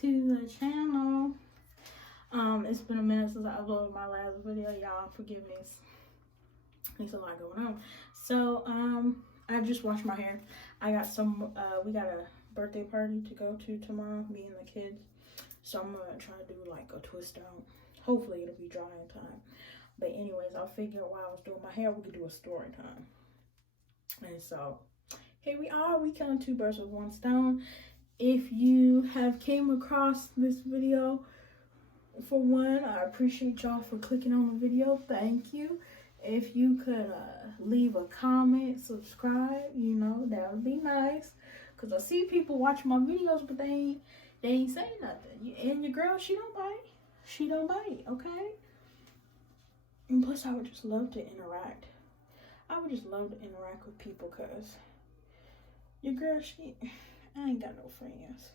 to the channel. It's been a minute since I uploaded my last video. Y'all forgive me. There's a lot going on. So, I just washed my hair. I got we got a birthday party to go to tomorrow, me and the kids. So I'm gonna try to do like a twist out. Hopefully it'll be dry in time. But anyways, I figured while I was doing my hair, we could do a story time. And so here we are. We killing two birds with one stone. If you have came across this video, for one, I appreciate y'all for clicking on the video. Thank you. If you could leave a comment, subscribe, that would be nice. Because I see people watching my videos, but they ain't saying nothing. And your girl, she don't bite. She don't bite, okay? And plus, I would just love to interact. I would just love to interact with people because your girl, I ain't got no friends.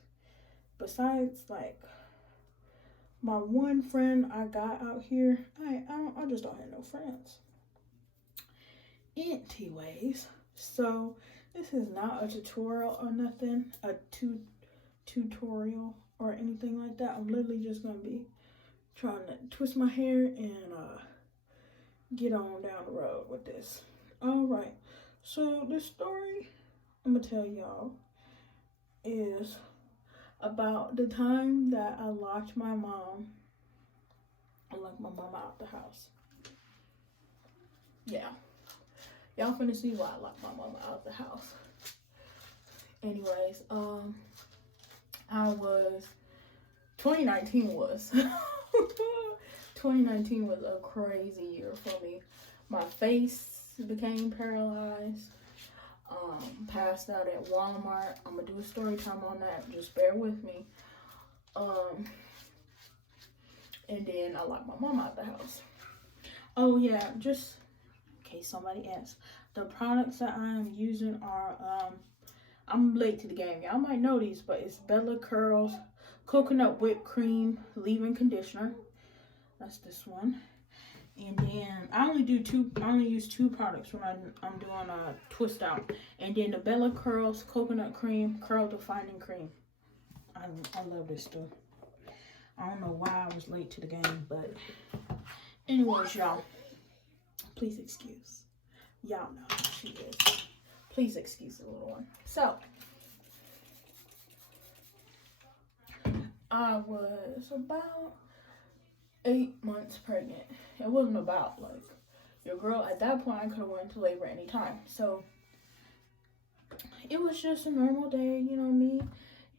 Besides, like, my one friend I got out here, I just don't have no friends. Anyways, so this is not a tutorial or nothing, a tutorial or anything like that. I'm literally just gonna be trying to twist my hair and get on down the road with this. All right, so this story I'm gonna tell y'all is about the time that I locked my mom. I locked my mom out the house. Yeah. Y'all finna see why I locked my mom out the house. Anyways, 2019 was 2019 was a crazy year for me. My face became paralyzed. Passed out at Walmart. I'm gonna do a story time on that. Just bear with me. And then I locked my mom out the house. Oh yeah, just in case somebody asks, the products that I am using are I'm late to the game. Y'all might know these, but it's Bella Curls Coconut Whipped Cream Leave-In Conditioner. That's this one. And then I only use two products when I'm doing a twist out. And then the Bella Curls Coconut Cream Curl Defining Cream. I love this stuff. I don't know why I was late to the game, but anyways, y'all, please excuse. Y'all know how she is. Please excuse the little one. So, I was about 8 months pregnant. It wasn't about, like, your girl. At that point, I could have went into labor anytime. So, it was just a normal day, me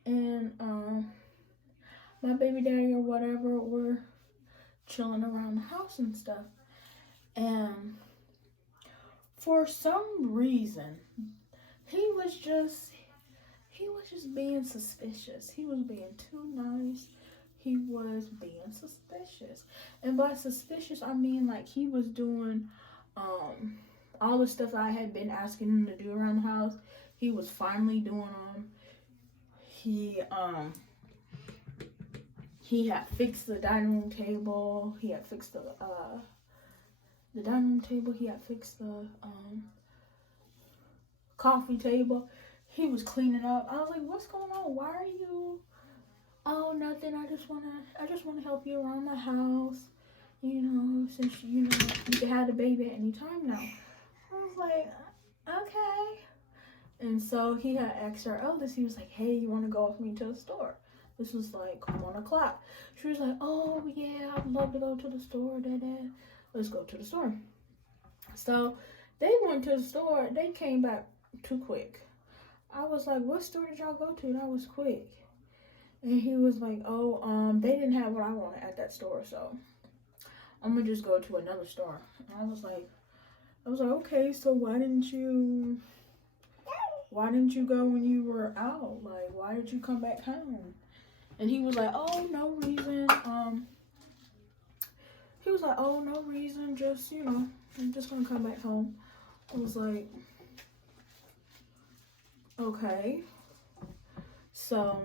and my baby daddy or whatever were chilling around the house and stuff. And for some reason, he was just being suspicious. He was being too nice. He was being suspicious. And by suspicious, I mean like he was doing all the stuff I had been asking him to do around the house. He was finally doing them. He had fixed the dining room table. He had fixed the dining room table. He had fixed the coffee table. He was cleaning up. I was like, "What's going on? Why are you?" "Oh, nothing. I just wanna help you around the house. Since you can have the baby at any time now." I was like, "Okay." And so he had asked our eldest. He was like, "Hey, you want to go with me to the store?" This was like 1 o'clock. She was like, "Oh yeah, I'd love to go to the store. Dad. Let's go to the store." So they went to the store. They came back too quick. I was like, "What store did y'all go to? That was quick." And he was like, "Oh, they didn't have what I wanted at that store, so I'm gonna just go to another store." And I was like, "Okay, so why didn't you go when you were out? Like, why did you come back home?" And he was like, "Oh, no reason. Just, I'm just gonna come back home." I was like, "Okay." So,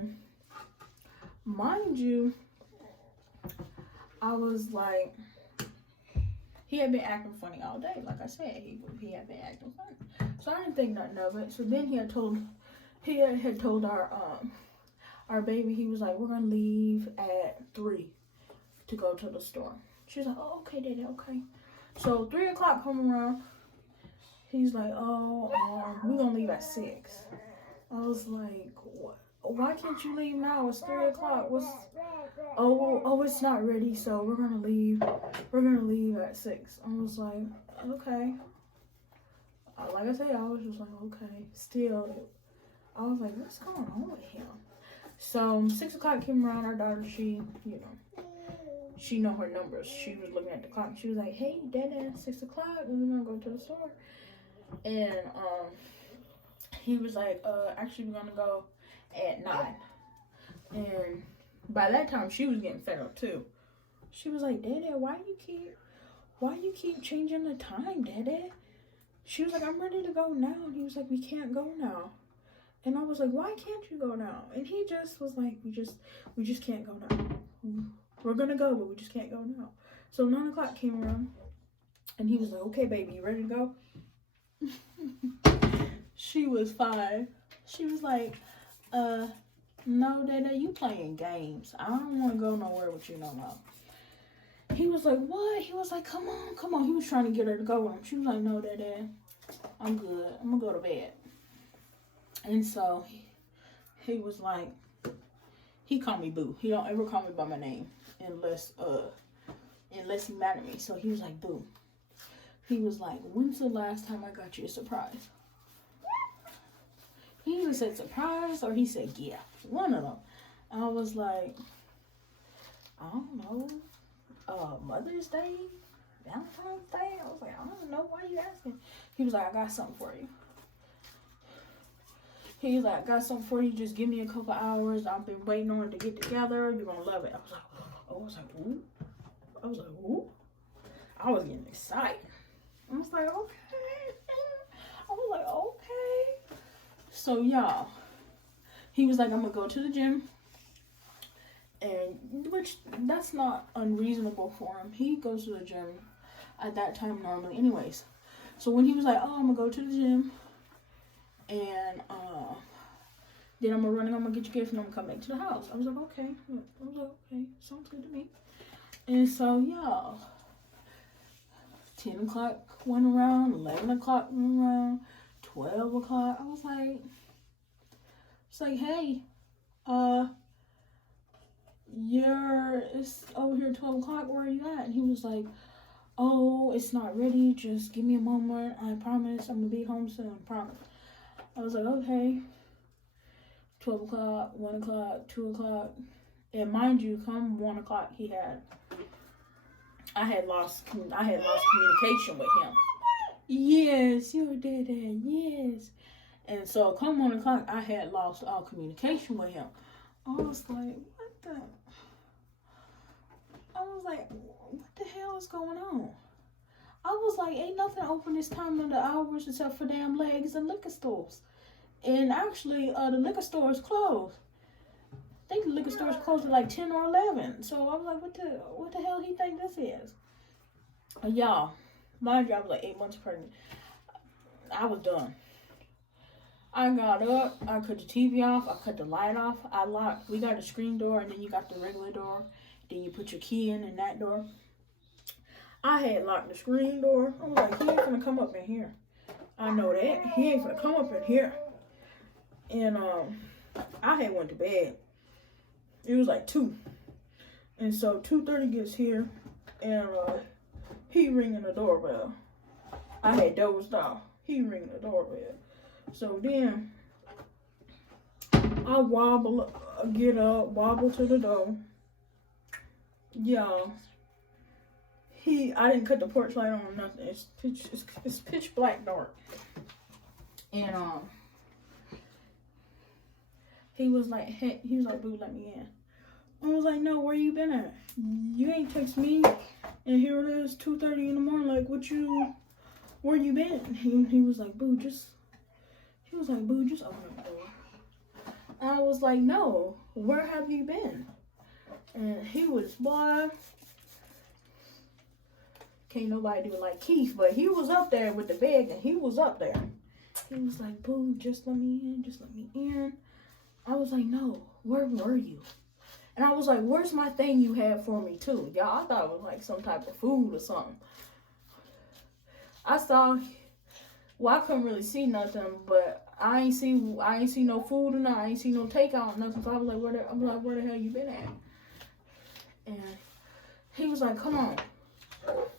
mind you, I was like, he had been acting funny all day. Like I said, he had been acting funny. So I didn't think nothing of it. So then he had told our our baby, he was like, we're gonna leave at 3 to go to the store. She's like, oh, okay, Daddy, okay. So 3 o'clock come around. He's like, oh, we're gonna leave at 6. I was like, what? Why can't you leave now? It's 3 o'clock. Oh, it's not ready, so we're gonna leave. We're gonna leave at 6. I was like, okay. Like I said, I was just like, okay. Still, I was like, what's going on with him? So 6 o'clock came around. Our daughter, she know her numbers. She was looking at the clock. She was like, hey, Dada, 6 o'clock. We're gonna go to the store. And he was like, actually, we're gonna go at 9. And by that time, she was getting fed up too. She was like, Dada, why you keep changing the time, Dada? She was like, I'm ready to go now. And he was like, we can't go now. And I was like, why can't you go now? And he just was like, we just can't go now. We're gonna go, but we just can't go now. So 9 o'clock came around, and he was like, okay, baby, you ready to go? She was 5. She was like, no, Dada, you playing games. I don't want to go nowhere with you no more. He was like, what? He was like, come on. He was trying to get her to go with him. She was like, no, Dada, I'm good. I'm going to go to bed. And so he was like, he called me Boo. He don't ever call me by my name unless he mad at me. So he was like, Boo. He was like, when's the last time I got you a surprise? He either said surprise or he said gift. One of them. I was like, I don't know. Mother's Day? Valentine's Day? I was like, I don't know. Why are you asking? He was like, I got something for you. He's like, I got something for you. Just give me a couple hours. I've been waiting on it to get together. You're going to love it. I was like, ooh. I was getting excited. I was like, okay. So, y'all, he was like, I'm going to go to the gym. And, which, that's not unreasonable for him. He goes to the gym at that time normally anyways. So, when he was like, I'm going to go to the gym. And, then I'm going to get your gift and I'm going to come back to the house. I was like, okay. Sounds good to me. And so, y'all, 10 o'clock went around, 11 o'clock went around, 12 o'clock. I was like, hey, it's over here 12 o'clock. Where are you at? And he was like, oh, it's not ready. Just give me a moment. I promise I'm going to be home soon. Promise. I was like, okay. 12 o'clock, 1 o'clock, 2 o'clock. And mind you, come 1 o'clock, I had lost communication with him. Yes, you did that. Yes. And so come 1 o'clock, I had lost all communication with him. I was like, what the hell is going on? I was like, ain't nothing open this time of the hours except for damn legs and liquor stores. And actually, the liquor store is closed. I think the liquor store is closed at like 10 or 11. So I was like, what the hell he think this is? Y'all, mind you, I was like 8 months pregnant. I was done. I got up, I cut the TV off, I cut the light off, I locked. We got a screen door, and then you got the regular door. Then you put your key in that door. I had locked the screen door. I was like, he ain't gonna come up in here. I know that. He ain't gonna come up in here. And I had went to bed. It was like 2. And so 2:30 gets here, and he ringing the doorbell. I had dozed off. He ringing the doorbell. So then I get up, wobble to the door. Y'all, I didn't cut the porch light on or nothing. It's pitch black dark. And he was like, Boo, let me in. I was like, no, where you been at? You ain't text me, and here it is, 2:30 in the morning. Like, where you been? He was like, Boo, just open the door. And I was like, no, where have you been? And he was, boy, can't nobody do it like Keith, but he was up there with the bed, and he was up there. He was like, Boo, just let me in. I was like, no, where were you? And I was like, where's my thing you had for me too? Y'all, I thought it was like some type of food or something. I saw, well, I couldn't really see nothing, but I ain't see no food or nothing. I ain't see no takeout or nothing. So I was like, where the hell you been at? And he was like, come on.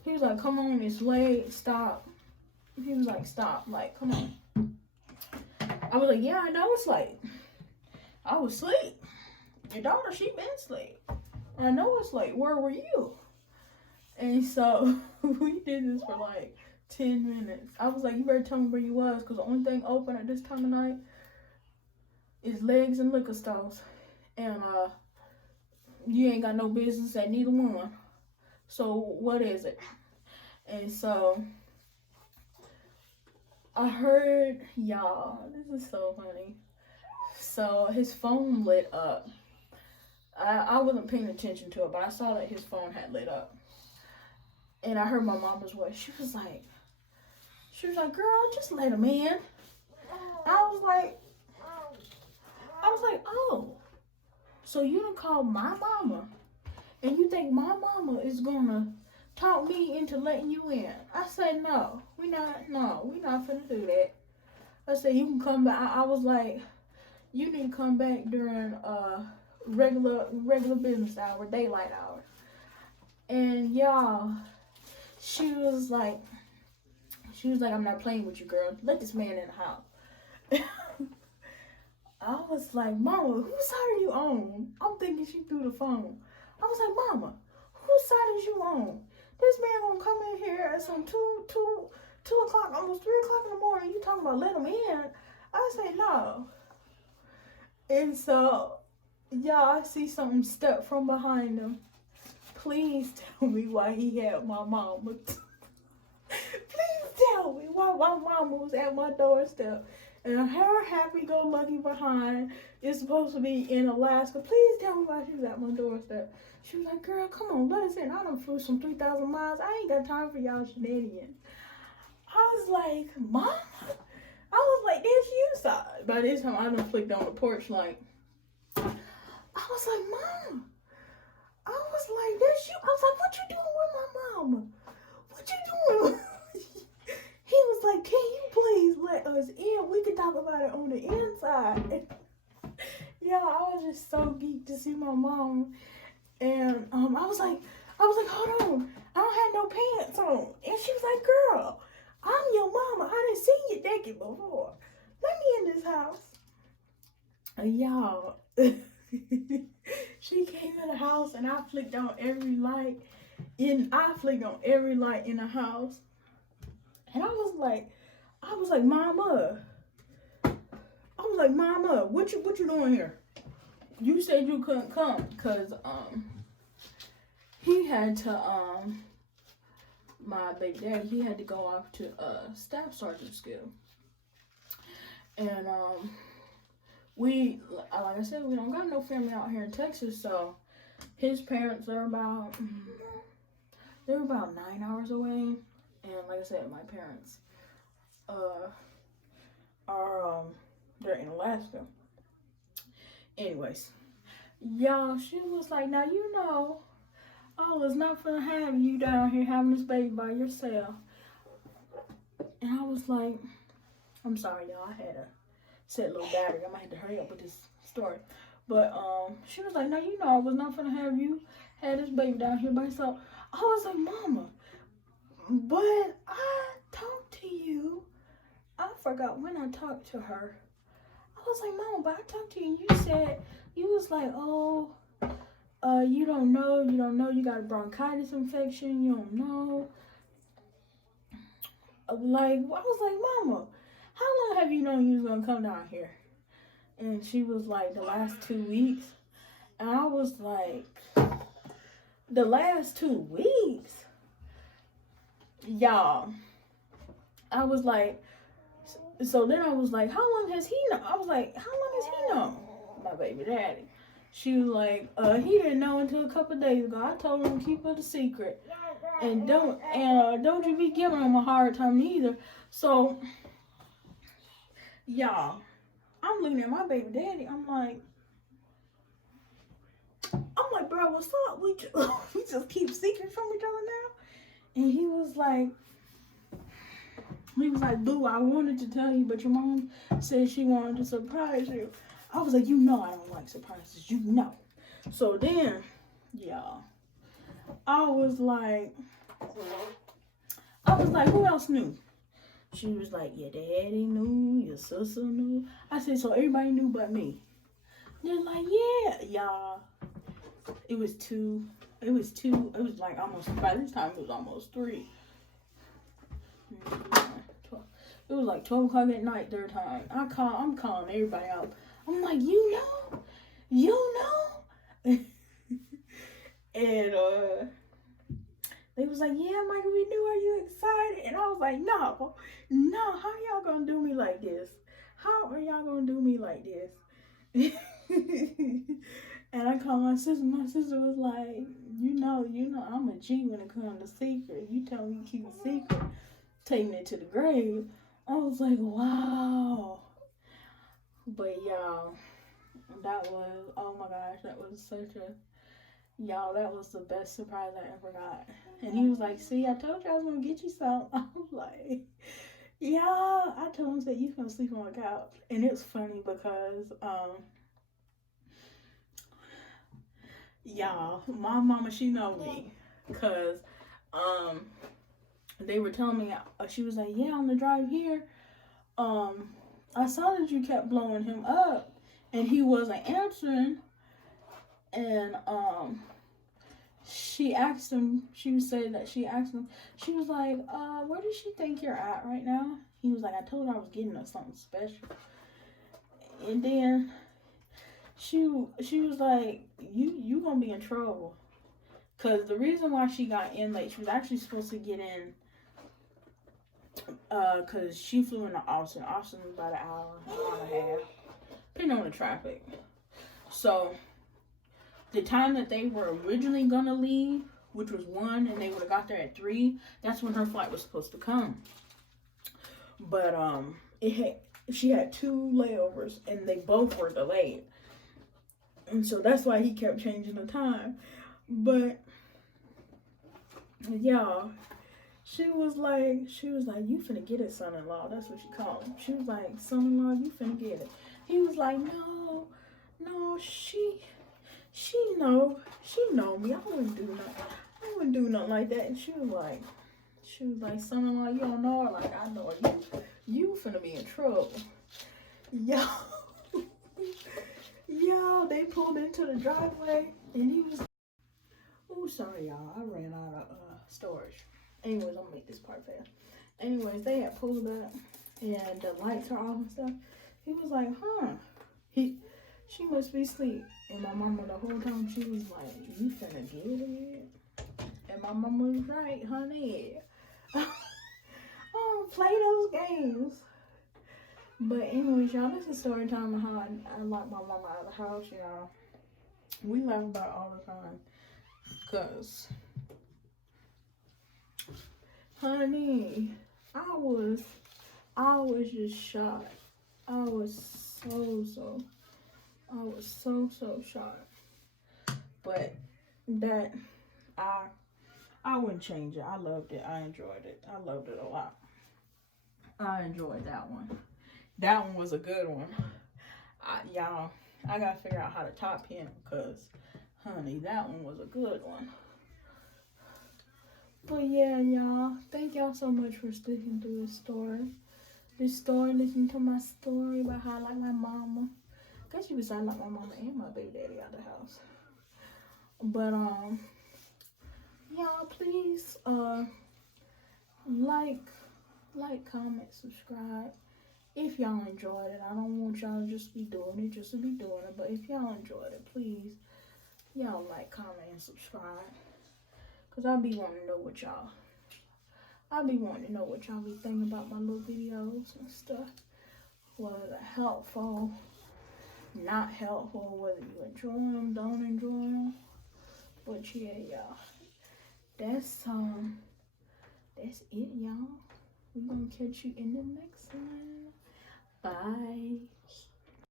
He was like, come on, it's late, stop. He was like, stop, like, come on. I was like, yeah, I know it's late. I was asleep. Your daughter, she been asleep. I know it's late. Where were you? And so we did this for like 10 minutes. I was like, you better tell me where you was, because the only thing open at this time of night is legs and liquor stores. And you ain't got no business at neither one. So what is it? And so I heard, y'all, this is so funny. So his phone lit up. I wasn't paying attention to it, but I saw that his phone had lit up. And I heard my mama's voice. She was like, girl, just let him in. I was like, oh, so you done called my mama, and you think my mama is gonna talk me into letting you in? I said, no, we not finna do that. I said, you can come back. I was like, you need to come back during regular business hour, daylight hour. And y'all, she was like, I'm not playing with you, girl. Let this man in the house. I was like, Mama, whose side are you on? I'm thinking she threw the phone. I was like, Mama, whose side is you on? This man gonna come in here at some 2 o'clock, almost 3 o'clock in the morning. You talking about let him in? I said, no. And so, y'all, I see something step from behind him. Please tell me why he had my mama. Please tell me why my mama was at my doorstep. And her happy-go-lucky behind is supposed to be in Alaska. Please tell me why she was at my doorstep. She was like, girl, come on, let us in. I done flew some 3,000 miles. I ain't got time for y'all shenanigans. I was like, Mama? I was like, there's you side. By this time, I done flicked on the porch like, I was like, Mom. I was like, there's you. I was like, what you doing with my mama? What you doing? He was like, can you please let us in? We can talk about it on the inside. Yeah, I was just so geeked to see my mom. And I was like, hold on. I don't have no pants on. And she was like, girl, I'm your mama. I done seen you naked before. Let me in this house. Y'all, she came in the house and I flicked on every light in the house. And I was like, Mama. What you doing here? You said you couldn't come because he had to my baby daddy, he had to go off to staff sergeant school. And we, like I said, we don't got no family out here in Texas, so his parents are about 9 hours away. And like I said, my parents they're in Alaska. Anyways, y'all, she was like, now you know, it's not gonna have you down here having this baby by yourself. And I was like, I'm sorry, y'all, I had a set low battery. I might have to hurry up with this story. But she was like, now you know, I was not gonna have you have this baby down here by yourself. I was like, Mama, but I talked to you. I forgot when I talked to her. I was like, Mama, but I talked to you and you said, you was like, you don't know, you got a bronchitis infection, you don't know. Like, I was like, Mama, how long have you known you was gonna come down here? And she was like, the last 2 weeks. And I was like, the last 2 weeks? Y'all, I was like, so then I was like, how long has he known? I was like, how long has he known my baby daddy? She was like, he didn't know until a couple of days ago. I told him to keep it a secret. And don't you be giving him a hard time either. So, y'all, I'm looking at my baby daddy. I'm like, bro, what's up? We just, we just keep secrets from each other now. And he was like, boo, I wanted to tell you, but your mom said she wanted to surprise you. I was like, you know I don't like surprises, you know. So then, y'all, I was like, who else knew? She was like, your daddy knew, your sister knew. I said, so everybody knew but me. They're like, yeah, y'all. It was like almost, by this time it was almost 3. It was like 12 o'clock at night their time. I'm calling everybody out. I'm like, you know? And they was like, yeah, Michael, we knew. Are you excited? And I was like, no, how y'all gonna do me like this? How are y'all gonna do me like this? And I called my sister. My sister was like, you know, I'm a G when it comes to secrets. You tell me to keep a secret, taking it to the grave. I was like, wow. But y'all, that was, oh my gosh, that was that was the best surprise I ever got. And he was like, see, I told you I was going to get you some. I was like, yeah, I told him, said, you going to sleep on the couch. And it's funny because, y'all, my mama, she know me. Because, they were telling me, she was like, yeah, on the drive here, I saw that you kept blowing him up. And he wasn't answering. And, she asked him, she was saying that she asked him, she was like, where does she think you're at right now? He was like, I told her I was getting her something special. And then she was like, you gonna be in trouble. Cause the reason why she got in late, she was actually supposed to get in, cause she flew into Austin. Austin was about an hour and a half, depending on the traffic. So the time that they were originally gonna leave, which was 1, and they would have got there at 3, that's when her flight was supposed to come. But she had 2 layovers, and they both were delayed. And so that's why he kept changing the time. But y'all, she was like, you finna get it, son-in-law. That's what she called him. She was like, son-in-law, you finna get it. He was like, no, she know me. I wouldn't do nothing like that. And she was like, son-in-law, you don't know her like I know her. You finna be in trouble. Y'all, they pulled into the driveway and he was, oh, sorry y'all, I ran out of storage. Anyways, I'm gonna make this part fast. Anyways, they had pulled up and the lights are off and stuff. He was like, she must be asleep. And my mama, the whole time, she was like, you finna get it? And my mama was right, honey. Oh, play those games. But anyways, y'all, this is story time of how I locked my mama out of the house, y'all. We laugh about it all the time. Because, honey, I was just shocked. I was so shocked. But that, I wouldn't change it. I loved it. I enjoyed it. I loved it a lot. I enjoyed that one. That one was a good one. Y'all, I gotta figure out how to top him because, honey, that one was a good one. But yeah, y'all, thank y'all so much for sticking through listening to my story about how I like my mama. Guess you would say I like my mama and my baby daddy out of the house. But y'all, please like, comment, subscribe. If y'all enjoyed it, I don't want y'all to just be doing it just to be doing it. But if y'all enjoyed it, please, y'all like, comment, and subscribe. Cause I'll be wanting to know what y'all be thinking about my little videos and stuff. Whether they're helpful, not helpful, whether you enjoy them, don't enjoy them. But yeah, y'all, that's it, y'all. We're gonna catch you in the next one. Bye.